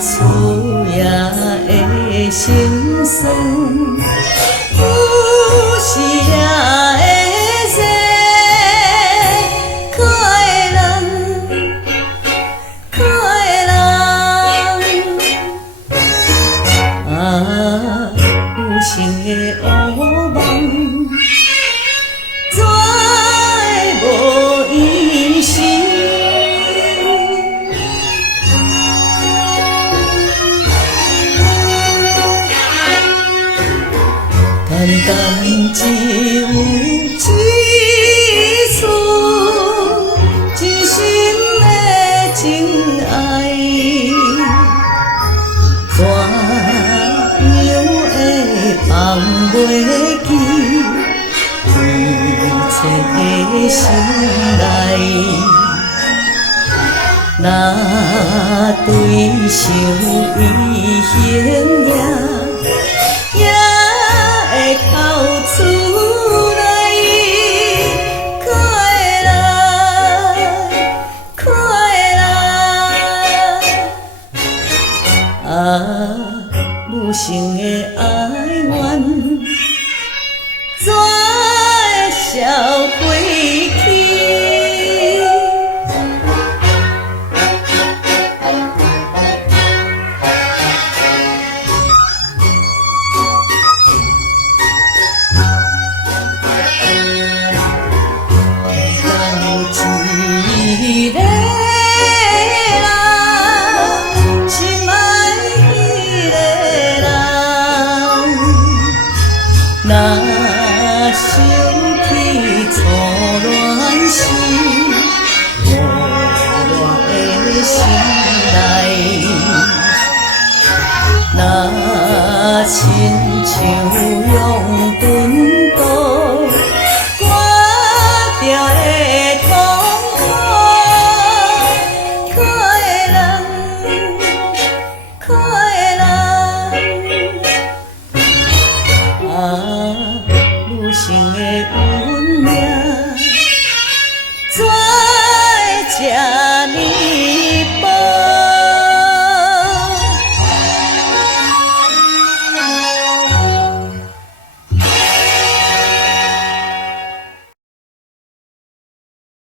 厝也会心酸，有时也会说可爱人，可爱人啊，有心的乌梦，怎会无依时？单单只有一次真心的情爱，怎样会放袂记一切的心内？若对手伊形也会哭出来，可爱人，可爱人啊，无声的哀怨，怎会消过去？一个人，心爱迄个人，若想起初恋时无乱的心内，若亲像用顿刀割掉的痛苦，可爱人，可爱人啊，女性的运命怎会这